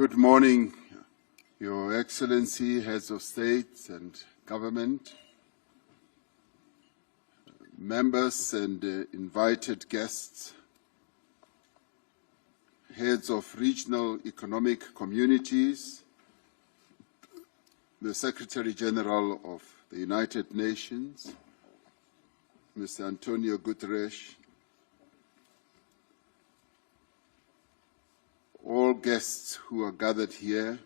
Good morning, Your Excellency, Heads of State and Government, members and invited guests, heads of regional economic communities, the Secretary General of the United Nations, Mr. Antonio Guterres, all guests who are gathered here.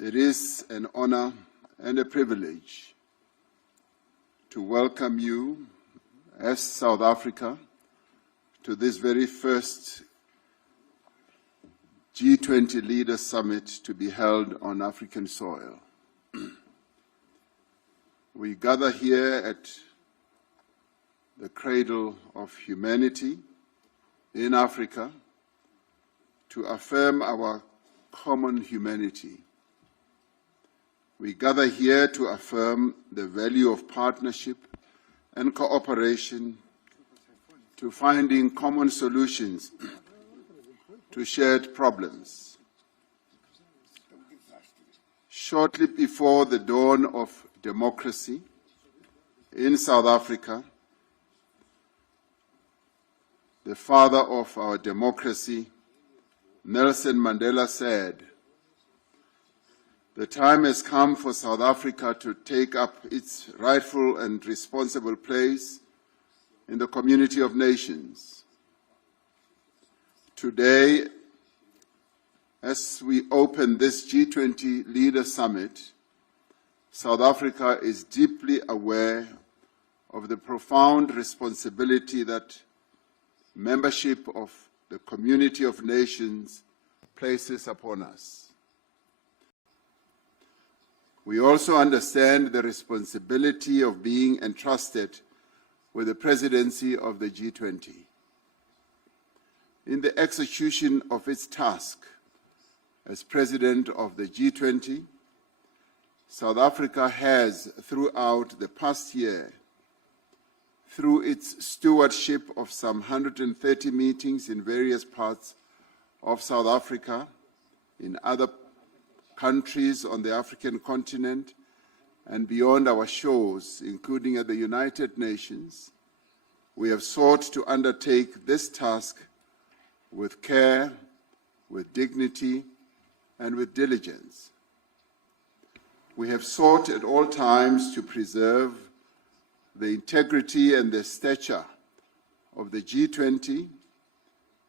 It is an honor and a privilege to welcome you as South Africa to this very first G20 Leaders Summit to be held on African soil. We gather here at the cradle of humanity in Africa to affirm our common humanity. We gather here to affirm the value of partnership and cooperation to finding common solutions to shared problems. Shortly before the dawn of democracy in South Africa, the father of our democracy, Nelson Mandela, said, "The time has come for South Africa to take up its rightful and responsible place in the community of nations." Today, as we open this G20 Leader Summit, South Africa is deeply aware of the profound responsibility that membership of the community of nations places upon us. We also understand the responsibility of being entrusted with the presidency of the G20. In the execution of its task as president of the G20, South Africa has, throughout the past year, through its stewardship of some 130 meetings in various parts of South Africa, in other countries on the African continent, and beyond our shores, including at the United Nations, we have sought to undertake this task with care, with dignity, and with diligence. We have sought at all times to preserve the integrity and the stature of the G20,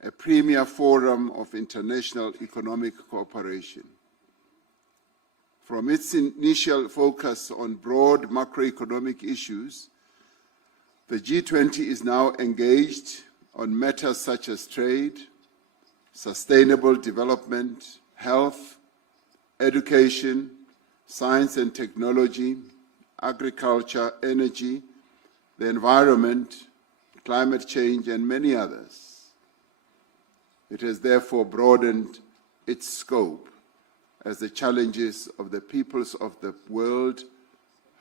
a premier forum of international economic cooperation. From its initial focus on broad macroeconomic issues, the G20 is now engaged on matters such as trade, sustainable development, health, education, science and technology, agriculture, energy, the environment, climate change, and many others. It has therefore broadened its scope as the challenges of the peoples of the world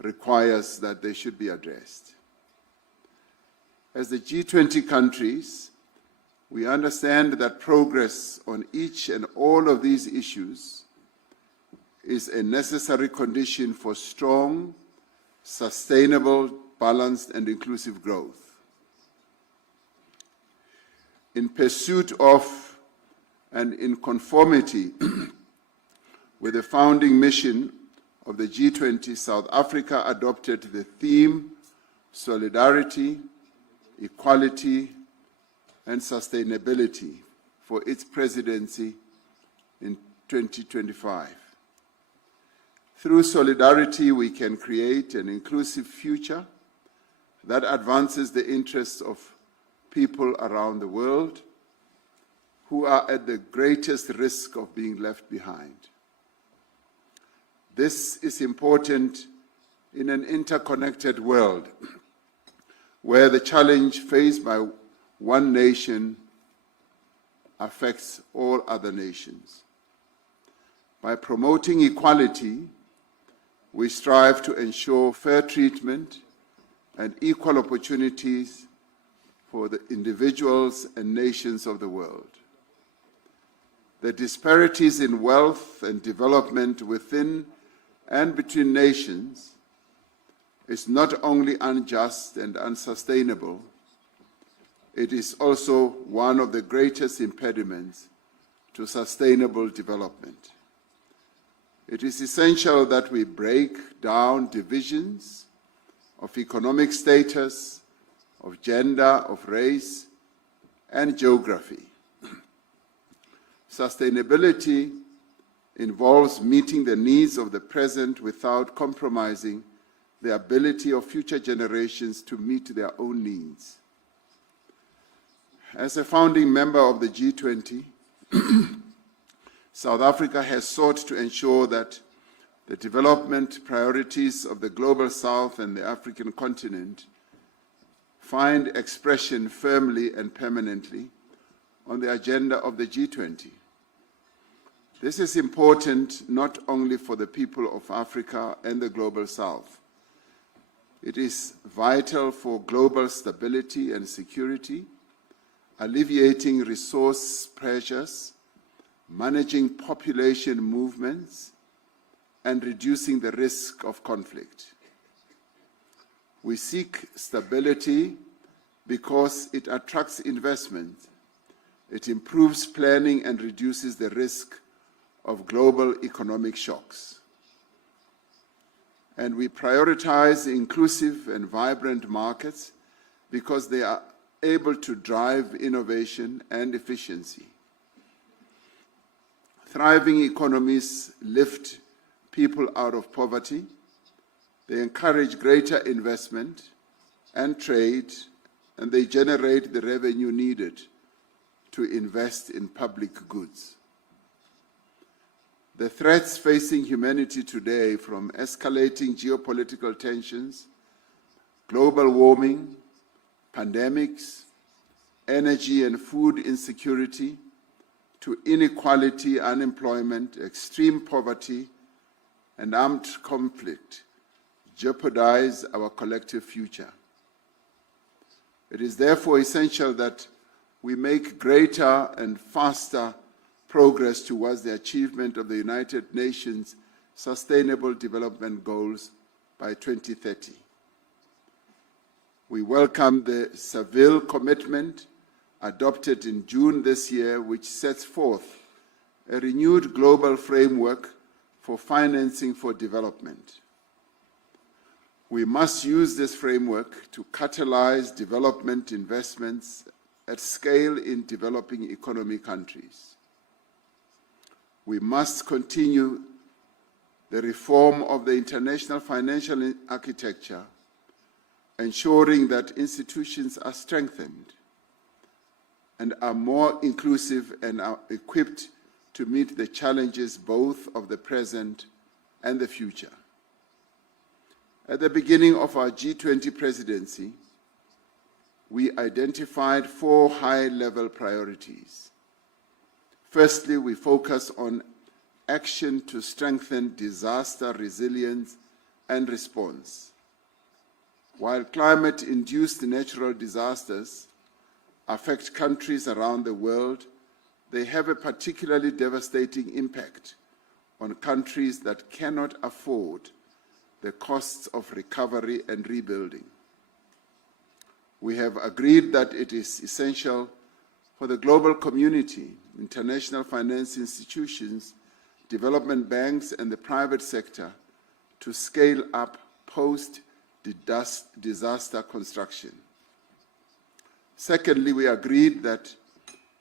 requires that they should be addressed. As the G20 countries, we understand that progress on each and all of these issues is a necessary condition for strong, sustainable, balanced, and inclusive growth. In pursuit of and in conformity with the founding mission of the G20, South Africa adopted the theme Solidarity, Equality, and Sustainability for its presidency in 2025. Through solidarity, we can create an inclusive future that advances the interests of people around the world who are at the greatest risk of being left behind. This is important in an interconnected world where the challenge faced by one nation affects all other nations. By promoting equality, we strive to ensure fair treatment and equal opportunities for the individuals and nations of the world. The disparities in wealth and development within and between nations is not only unjust and unsustainable, it is also one of the greatest impediments to sustainable development. It is essential that we break down divisions of economic status, of gender, of race, and geography. Sustainability involves meeting the needs of the present without compromising the ability of future generations to meet their own needs. As a founding member of the G20, South Africa has sought to ensure that the development priorities of the Global South and the African continent find expression firmly and permanently on the agenda of the G20. This is important not only for the people of Africa and the Global South. It is vital for global stability and security, alleviating resource pressures, managing population movements, and reducing the risk of conflict. We seek stability because it attracts investment, it improves planning and reduces the risk of global economic shocks. And we prioritize inclusive and vibrant markets because they are able to drive innovation and efficiency. Thriving economies lift people out of poverty. They encourage greater investment and trade, and they generate the revenue needed to invest in public goods. The threats facing humanity today, from escalating geopolitical tensions, global warming, pandemics, energy and food insecurity, to inequality, unemployment, extreme poverty, and armed conflict, jeopardize our collective future. It is therefore essential that we make greater and faster progress towards the achievement of the United Nations Sustainable Development Goals by 2030. We welcome the Seville Commitment adopted in June this year, which sets forth a renewed global framework for financing for development. We must use this framework to catalyze development investments at scale in developing economy countries. We must continue the reform of the international financial architecture, ensuring that institutions are strengthened and are more inclusive and are equipped to meet the challenges both of the present and the future. At the beginning of our G20 presidency, we identified 4 high-level priorities. Firstly, we focus on action to strengthen disaster resilience and response. While climate-induced natural disasters affect countries around the world, they have a particularly devastating impact on countries that cannot afford the costs of recovery and rebuilding. We have agreed that it is essential for the global community, international finance institutions, development banks, and the private sector to scale up post-disaster construction. Secondly, we agreed that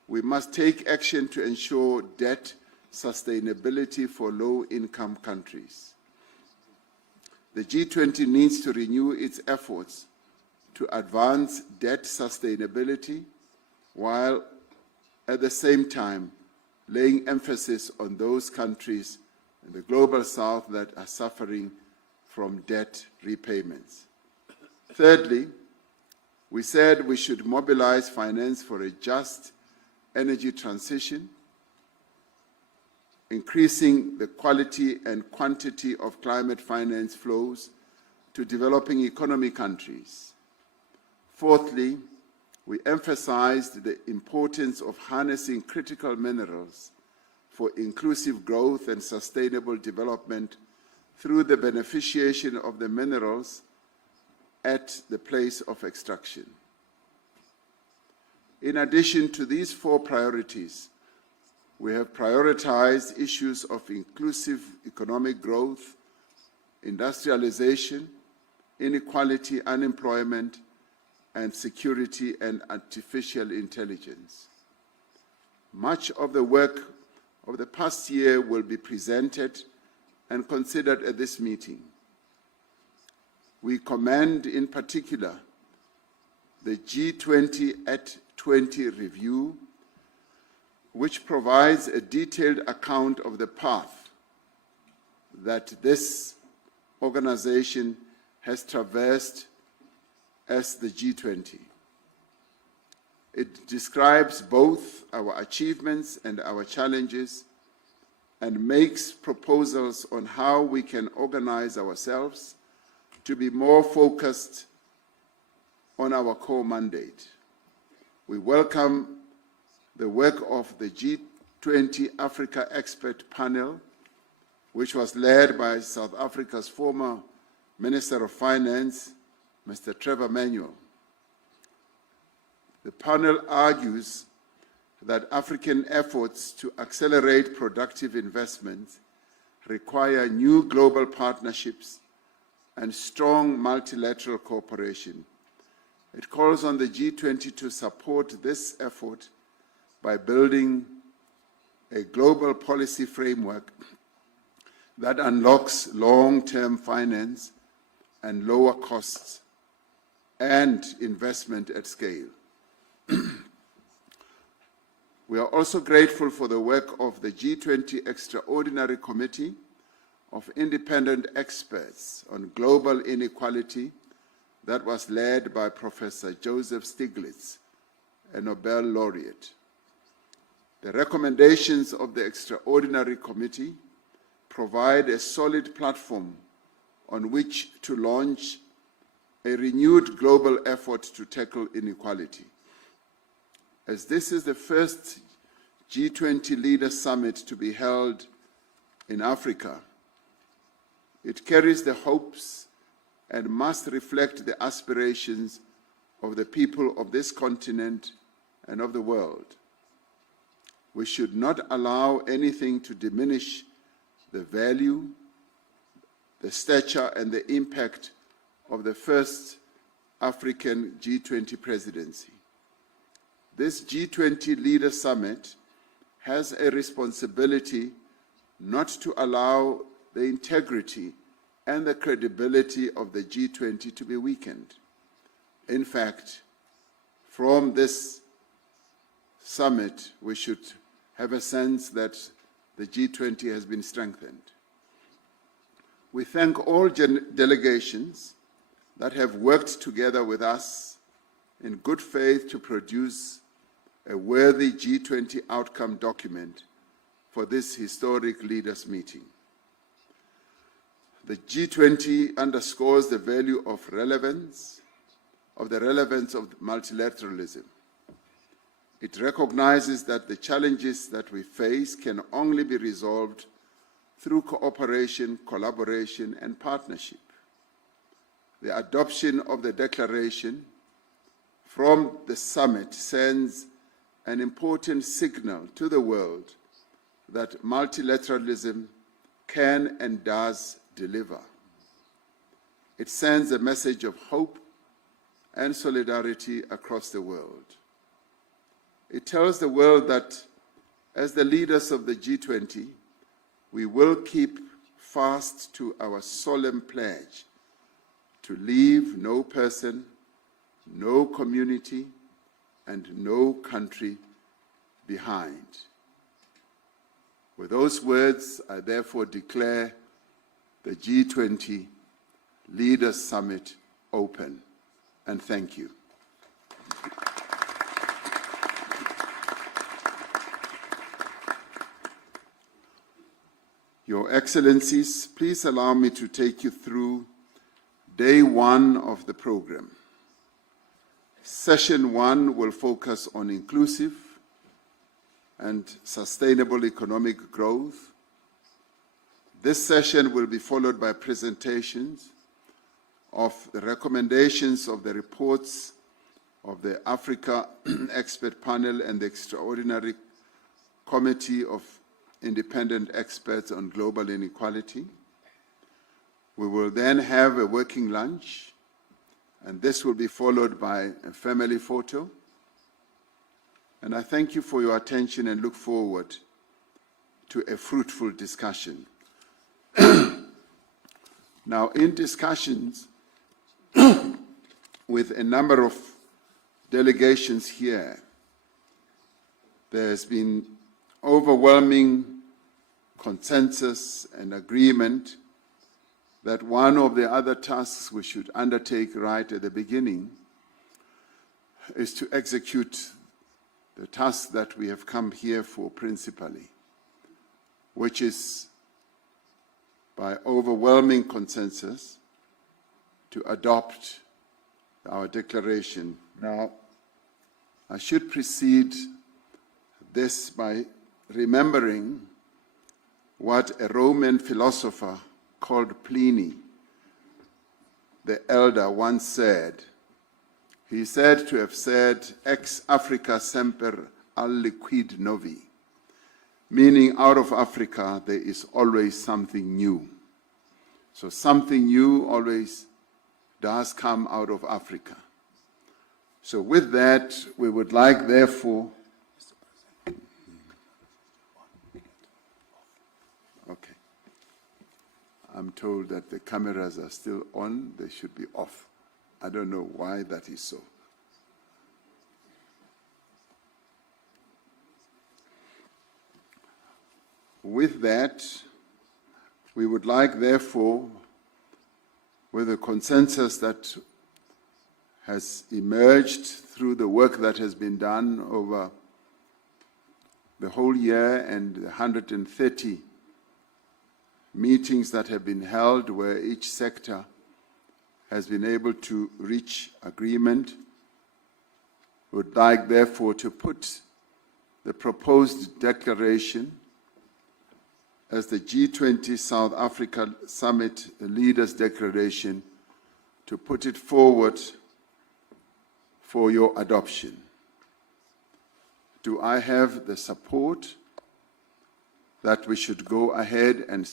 we must take action to ensure debt sustainability for low-income countries. The G20 needs to renew its efforts to advance debt sustainability while at the same time laying emphasis on those countries in the Global South that are suffering from debt repayments. Thirdly, we said we should mobilize finance for a just energy transition, increasing the quality and quantity of climate finance flows to developing economy countries. Fourthly, we emphasized the importance of harnessing critical minerals for inclusive growth and sustainable development through the beneficiation of the minerals at the place of extraction. In addition to these 4 priorities, we have prioritized issues of inclusive economic growth, industrialization, inequality, unemployment, and security and artificial intelligence. Much of the work of the past year will be presented and considered at this meeting. We commend in particular the G20 at 20 review, which provides a detailed account of the path that this organization has traversed as the G20. It describes both our achievements and our challenges and makes proposals on how we can organize ourselves to be more focused on our core mandate. We welcome the work of the G20 Africa Expert Panel, which was led by South Africa's former Minister of Finance, Mr. Trevor Manuel. The panel argues that African efforts to accelerate productive investments require new global partnerships and strong multilateral cooperation. It calls on the G20 to support this effort by building a global policy framework that unlocks long-term finance and lower costs and investment at scale. We are also grateful for the work of the G20 Extraordinary Committee of Independent Experts on Global Inequality that was led by Professor Joseph Stiglitz, a Nobel laureate. The recommendations of the Extraordinary Committee provide a solid platform on which to launch a renewed global effort to tackle inequality. As this is the first G20 Leaders Summit to be held in Africa, it carries the hopes and must reflect the aspirations of the people of this continent and of the world. We should not allow anything to diminish the value, the stature, and the impact of the first African G20 presidency. This G20 Leaders Summit has a responsibility not to allow the integrity and the credibility of the G20 to be weakened. In fact, from this summit, we should have a sense that the G20 has been strengthened. We thank all delegations that have worked together with us in good faith to produce a worthy G20 outcome document for this historic leaders' meeting. The G20 underscores the value of the relevance of multilateralism. It recognizes that the challenges that we face can only be resolved through cooperation, collaboration, and partnership. The adoption of the declaration from the summit sends an important signal to the world that multilateralism can and does deliver. It sends a message of hope and solidarity across the world. It tells the world that as the leaders of the G20, we will keep fast to our solemn pledge to leave no person, no community, and no country behind. With those words, I therefore declare the G20 Leaders Summit open, and thank you. Your Excellencies, please allow me to take you through day one of the program. Session one will focus on inclusive, and sustainable economic growth. This session will be followed by presentations of the recommendations of the reports of the Africa Expert Panel and the Extraordinary Committee of Independent Experts on Global Inequality. We will then have a working lunch, and this will be followed by a family photo. And I thank you for your attention and look forward to a fruitful discussion. Now, in discussions with a number of delegations here, there has been overwhelming consensus and agreement that one of the other tasks we should undertake right at the beginning is to execute the task that we have come here for principally, which is by overwhelming consensus to adopt our declaration. Now, I should precede this by remembering what a Roman philosopher called Pliny, the elder, once said. He said to have said, ex Africa semper aliquid novi, meaning out of Africa there is always something new. So something new always does come out of Africa. So with that, we would like, therefore, okay. I'm told that the cameras are still on, they should be off. I don't know why that is so. With that, we would like, therefore, with a consensus that has emerged through the work that has been done over the whole year and the 130 meetings that have been held where each sector has been able to reach agreement, would like, therefore, to put the proposed declaration as the G20 South Africa Summit Leaders' Declaration, to put it forward for your adoption. Do I have the support that we should go ahead and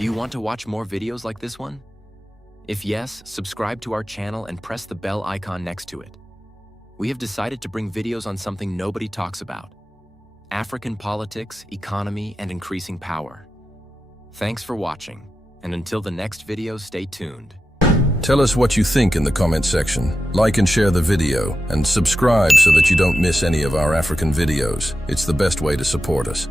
Do you want to watch more videos like this one? If yes, subscribe to our channel and press the bell icon next to it. We have decided to bring videos on something nobody talks about: African politics, economy, and increasing power. Thanks for watching, and until the next video, stay tuned. Tell us what you think in the comment section. Like and share the video, and subscribe so that you don't miss any of our African videos. It's the best way to support us.